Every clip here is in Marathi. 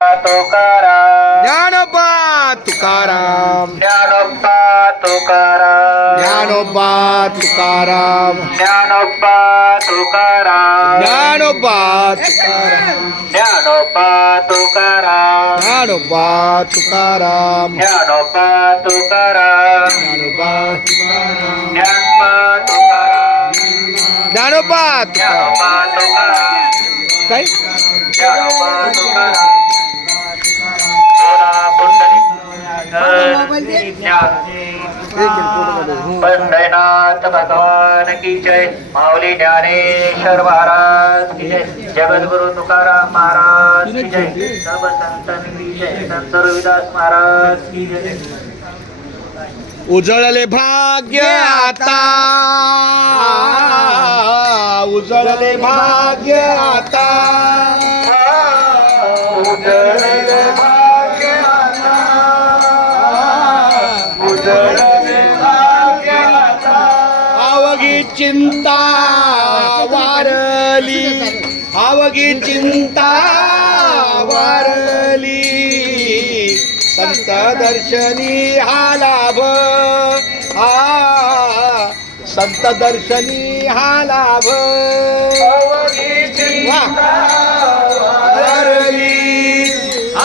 तुकाराम ज्ञानोबा तुकाराम ज्ञानोबा तुकाराम ज्ञानोबा तुकाराम ज्ञानोबा तुकाराम ज्ञानोबा तुकाराम ज्ञानोबा तुकाराम ज्ञानोबा तुकाराम ज्ञानोबा तुकाराम ज्ञानोबा तुकाराम ज्ञानोबा तुकाराम ज्ञानोबा ज्ञानोबा तुकाराम काय ज्ञानोबा तुकाराम थोडा पुंडलिक पंढरीनाथ भगवान की जय. माऊली ज्ञानेश्वर महाराज की जय. जगद्गुरु तुकाराम महाराज की जय. सब संतांनी की जय. संत रविदास महाराज की जय. उजळले भाग्य आता उजळले भाग्य आता उजळले भाग्य आता. उजळले भाग्य आता. अवघी चिंता वारली अवघी चिंता वारली संत दर्शनी हा लाभ संत दर्शनी हा लाभ अवघी चिंता वारली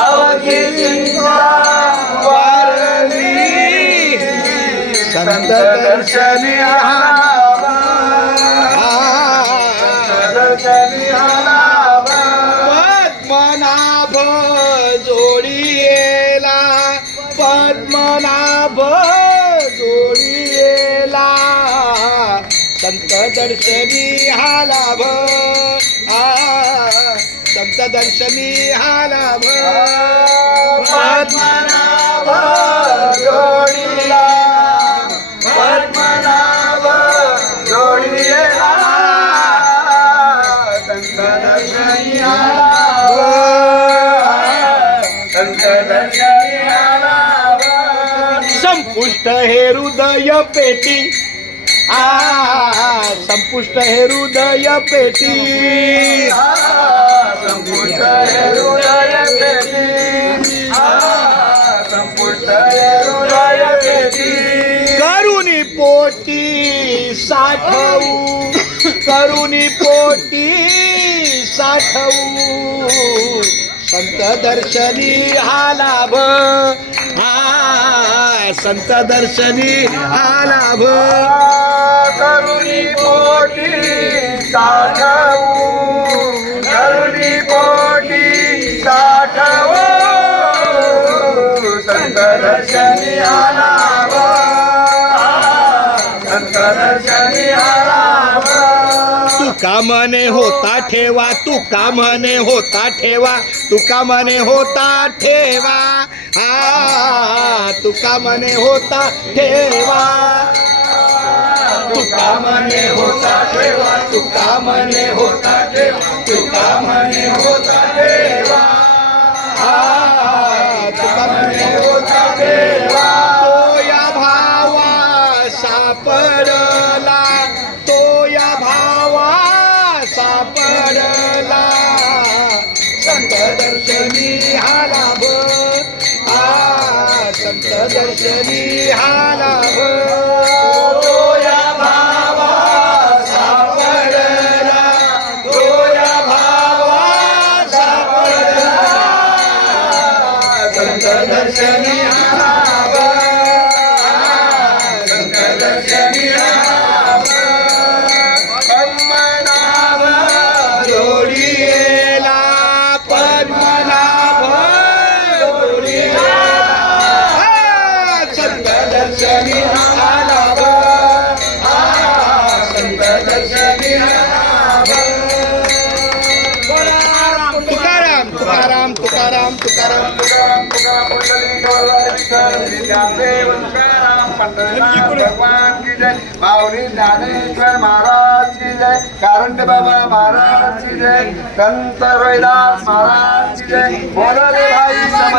अवघी चिंता वारली संत दर्शनी हा दर्शनी आलावा. पद्मनाभ जोडीला पद्मनाभ जोडीला संत दर्शनी हा लाभ संत दर्शनी हा लाभ पद्मनाभ जोडीला पद्मनाभ जोडीला संत दर्शनी आलावा. संत दर्शनी आलावा. संपुष्ट हे हृदय पेटी संपुष्ट हे हृदय पेटी संपुष्ट हृदय पेटी. संपुष्ट हृदय पेटी. करुणी पोटी साठवू करुणी पोटी साठवू संत दर्शनी हा लाभ संत दर्शनी हा लाभ करुणी पोटी साठवू. करुणी पोटी साठवू. संत दर्शनी आलावा. संत दर्शनी आलावा. तुका मने होता ठेवा तुका मने होता ठेवा तुका मने होता ठेवा तुका मने होता ठेवा तुका मने होता ठेवा तुका मने होता ठेवा तुका मने होता ठेवा तुका मने होता ठेवा. तो या भावा सापडला तो या भावा सापडला संत दर्शनी हा लाभ संत दर्शनी हा लाभ. तो या भावा सापडला. तो या भावा सापडला. संत दर्शनी आलावा. संत दर्शनी आलावा. पद्मनाभ जोडीला पद्मनाभ जोडीला संत दर्शनी हा लाभ संत दर्शनी हा लाभ. तुकाराम तुकाराम तुकाराम तुकाराम भगवान की जय. माऊली ज्ञानेश्वर महाराज की जय. कारंडे बाबा महाराज की जय. संत रविदास महाराज की जय. बोलो रे भाई.